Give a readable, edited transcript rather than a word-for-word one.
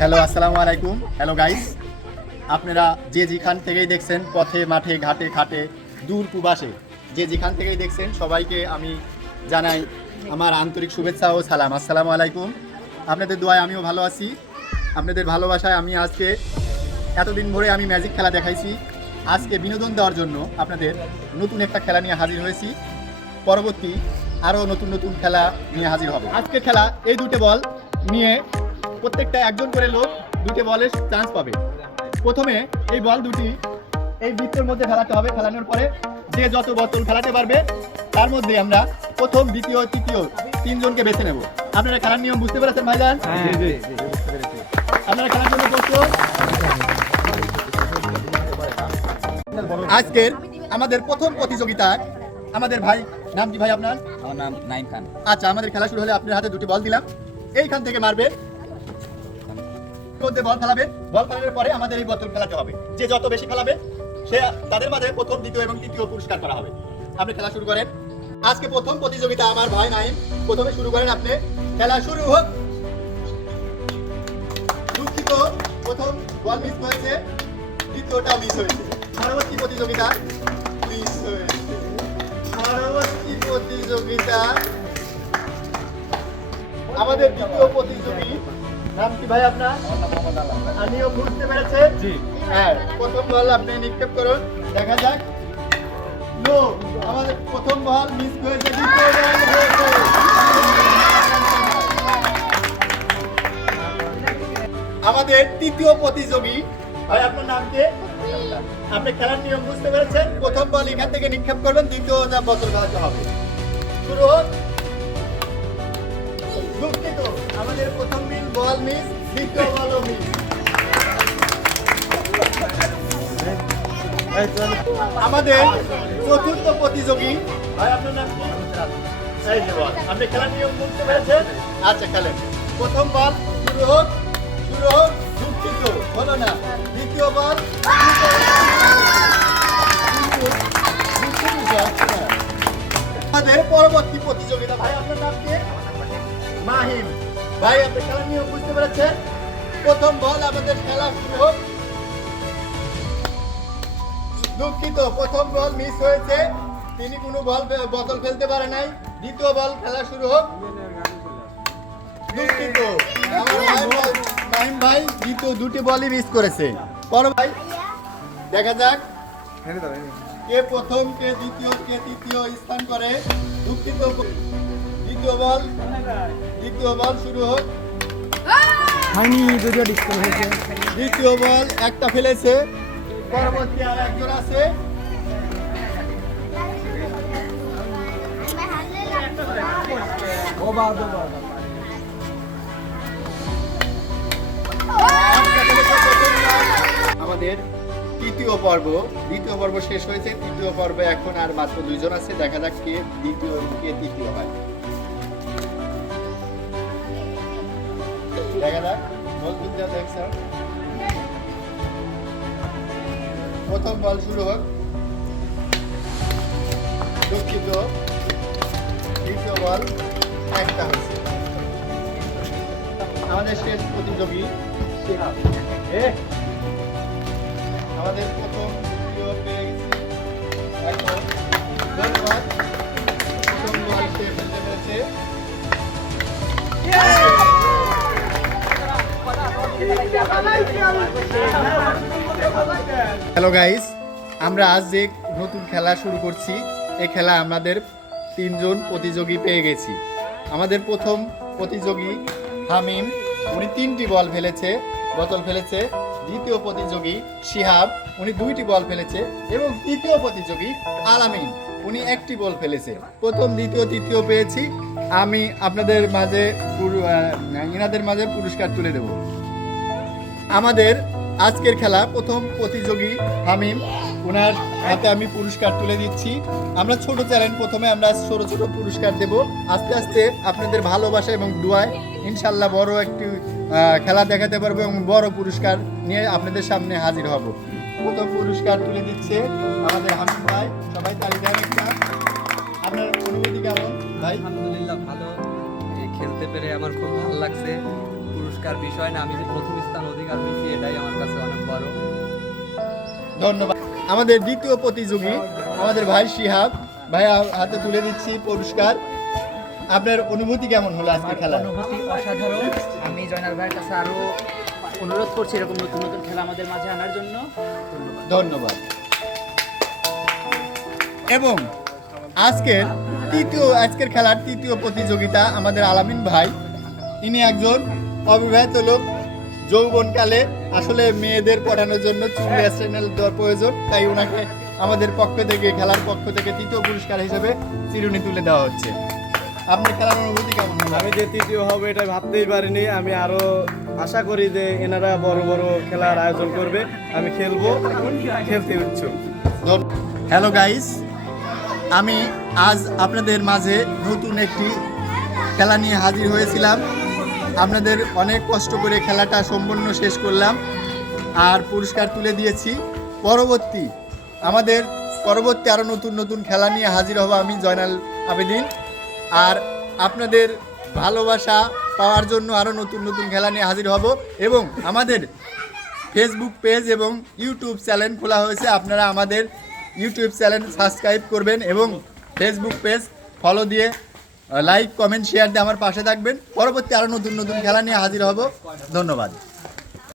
Hello, আসসালামু আলাইকুম। Hello guys, আপনারা যে যেখান থেকেই দেখছেন, পথে মাঠে ঘাটে ঘাটে দূর প্রবাসে যে যেখান থেকেই দেখছেন, সবাইকে আমি জানাই আমার আন্তরিক শুভেচ্ছা ও সালাম। আসসালামু আলাইকুম। আপনাদের দোয়ায় আমিও ভালো আছি। আপনাদের ভালোবাসায় আমি আজকে এতদিন ধরে আমি ম্যাজিক খেলা দেখাইছি। আজকে বিনোদন দেওয়ার জন্য আপনাদের নতুন একটা খেলা নিয়ে হাজির হয়েছি। পরবর্তী আরও নতুন নতুন খেলা নিয়ে হাজির হবে। আজকে খেলা এই দুটো বল নিয়ে প্রত্যেকটা একজন করে লোক দুটো বলের চান্স পাবে। প্রথমে এই বল দুটি এই বৃত্তের মধ্যে ফেলাতে হবে। ফেলানোর পরে যে যত বোতল ফেলাতে পারবে তার মধ্যে আমরা প্রথম, দ্বিতীয়, তৃতীয় তিনজনকে বেছে নেব। আপনারা খেলার নিয়ম বুঝতে পেরেছেন ভাইজান? আপনারা খেলার জন্য প্রস্তুত? আজকের আমাদের প্রথম প্রতিযোগিতা আমাদের ভাই, নাম কি ভাই আপনার? আমার নাম নাইম খান। আচ্ছা, আমাদের খেলা শুরু হলে আপনার হাতে দুটি বল দিলাম। এইখান থেকে মারবে, মধ্যে বল ফেলাবে। বল ফেলানোর পরে আমাদের এই বোতল ফেলাতে হবে। যে যত বেশি ফেলাবে সে তাদের মাঝে প্রথম, দ্বিতীয় এবং তৃতীয় পুরস্কার করা হবে। আপনি খেলা শুরু করেন। আজকে প্রথম প্রতিযোগিতা আমার ভাই নাইম, প্রথমে শুরু করেন আপনি। খেলা শুরু হোক। দুঃখিত, প্রথম বল মিস হয়েছে, দ্বিতীয়টা মিস হয়েছে। পরবর্তী প্রতিযোগিতা মিস হয়েছে। পরবর্তী প্রতিযোগিতা আমাদের দ্বিতীয় প্রতিযোগী, নাম কি ভাই আপনার? আমিও বুঝতে পেরেছেন। জি হ্যাঁ, প্রথম বল আপনি নিক্ষেপ করুন, দেখা যাক। নো, আমাদের প্রথম বল মিস হয়েছে, দ্বিতীয় বল হয়েছে। আমাদের তৃতীয় প্রতিযোগী ভাই, আপনার নাম কি? আপনি খেলার নিয়ম বুঝতে পেরেছেন। প্রথম বল এখান থেকে নিক্ষেপ করবেন, দ্বিতীয় বোতল ফেলাতে হবে। শুরু হোক। দুঃখিত, আমাদের প্রথম বল মিস, দ্বিতীয় বলও মিস। আমাদের চতুর্থ প্রতিযোগী ভাই, আপনার নাম কি? এই যে বল, আপনি খেলার নিয়ম বুঝতে পেরেছেন। আচ্ছা, খেলেন। প্রথম বল শুরু হোক, শুরু হোক। দুঃখিত, হলো না। দ্বিতীয় বল। আমাদের পরবর্তী প্রতিযোগিতা ভাই, আপনার নাম কি? মাহিম ভাই, আপনি খেলার নিয়ম বুঝতে পেরেছেন। প্রথম বল, আমাদের খেলা শুরু হোক। দুঃখিত, প্রথম বল মিস হয়েছে, তিনি কোনো বোতল ফেলতে পারে নাই। দ্বিতীয় বল খেলা শুরু হোক। দুঃখিত, মাহিম ভাই দ্বিতীয় দুটি বলই মিস করেছে। ভাই, দেখা যাক কে প্রথম, কে দ্বিতীয়, কে তৃতীয় স্থান করে। দুঃখিত, দ্বিতীয় বল শুরু হোক। দ্বিতীয় বল একটা ফেলেছে, পরবর্তী আর একজন আছে। আমাদের তৃতীয় পর্ব, দ্বিতীয় পর্ব শেষ হয়েছে। তৃতীয় পর্বে এখন আর মাত্র দুইজন আছে। দেখা যাক কে দ্বিতীয়, কে তৃতীয় হয়। দেখা যাক। প্রথম বল শুরু হোক। দুঃখিত, দ্বিতীয় বল একটা হয়েছে। আমাদের শেষ প্রতিযোগী আমাদের প্রথম পেয়ে গেছে। এখন ধন্যবাদ। প্রথম বল সে ফেলতে পেরেছে। হ্যালো গাইস, আমরা আজ যে নতুন খেলা শুরু করছি, এই খেলা আমাদের তিনজন প্রতিযোগী পেয়ে গেছি। আমাদের প্রথম প্রতিযোগী হামিম, উনি 3টি বল ফেলেছে, বোতল ফেলেছে। দ্বিতীয় প্রতিযোগী শিহাব, উনি 2টি বল ফেলেছে। এবং তৃতীয় প্রতিযোগী আলামিন, উনি 1টি বল ফেলেছে। প্রথম, দ্বিতীয়, তৃতীয় পেয়েছি। আমি আপনাদের মাঝে ইনাদের মাঝে পুরস্কার তুলে দেব। আমাদের আজকের খেলা প্রথম প্রতিযোগী হামিম, ওনার হাতে আমি পুরস্কার তুলে দিচ্ছি। আমরা ছোট চ্যালেঞ্জ, প্রথমে আমরা ছোট ছোট পুরস্কার দেব। আস্তে আস্তে আপনাদের ভালোবাসা এবং দোয়ায় ইনশাল্লাহ বড় একটি খেলা দেখাতে পারবো এবং বড় পুরস্কার নিয়ে আপনাদের সামনে হাজির হব। প্রথম পুরস্কার তুলে দিচ্ছে আমাদের হামিম ভাই। সবাই তালি দেন একটা। আপনার অনুভূতি কেমন ভাই? আলহামদুলিল্লাহ, ভালো। খেলতে পেরে আমার খুব ভালো লাগছে। পুরস্কার পুরস্কার বিষয় না, আমি যে প্রথম স্থান অধিকার পেয়েছি এটাই আমার কাছে অনেক বড়। ধন্যবাদ। আমাদের দ্বিতীয় প্রতিযোগী আমাদের ভাই শিহাব ভাই, হাতে তুলে দিচ্ছি পুরস্কার। আপনার অনুভূতি কেমন হলো আজকে খেলা? অনুভূতি অসাধারণ। আমি জয়নাল ভাইয়ের কাছে আরো অনুরোধ করছি এরকম নতুন নতুন খেলা আমাদের মাঝে আনার জন্য। ধন্যবাদ। এবং আজকের খেলার তৃতীয় প্রতিযোগিতা আমাদের আলামিন ভাই। ইনি একজন অবিবাহিত লোক। যৌবনকালে আসলে মেয়েদের পড়ানোর জন্য চুল চ্যানেল দেওয়ার প্রয়োজন, তাই ওনাকে আমাদের পক্ষ থেকে, খেলার পক্ষ থেকে তৃতীয় পুরস্কার হিসেবে চিরুনি তুলে দেওয়া হচ্ছে। আপনার খেলার অনুভূতি কেমন হলো? আমি যে তৃতীয় হবে এটা ভাবতেই পারিনি। আমি আরো আশা করি যে এনারা বড় বড় খেলার আয়োজন করবে, আমি খেলতে ইচ্ছুক। হ্যালো গাইস, আমি আজ আপনাদের মাঝে নতুন একটি খেলা নিয়ে হাজির হয়েছিলাম। আপনাদের অনেক কষ্ট করে খেলাটা সম্পূর্ণ শেষ করলাম আর পুরস্কার তুলে দিয়েছি। আমাদের পরবর্তী আরও নতুন নতুন খেলা নিয়ে হাজির হব আমি জয়নাল আবেদিন। আর আপনাদের ভালোবাসা পাওয়ার জন্য আরও নতুন নতুন খেলা নিয়ে হাজির হব। এবং আমাদের ফেসবুক পেজ এবং ইউটিউব চ্যানেল খোলা হয়েছে, আপনারা আমাদের ইউটিউব চ্যানেল সাবস্ক্রাইব করবেন এবং ফেসবুক পেজ ফলো দিয়ে লাইক কমেন্ট শেয়ার দিয়ে আমার পাশে থাকবেন। পরবর্তী আরও নতুন নতুন খেলা নিয়ে হাজির হব। ধন্যবাদ।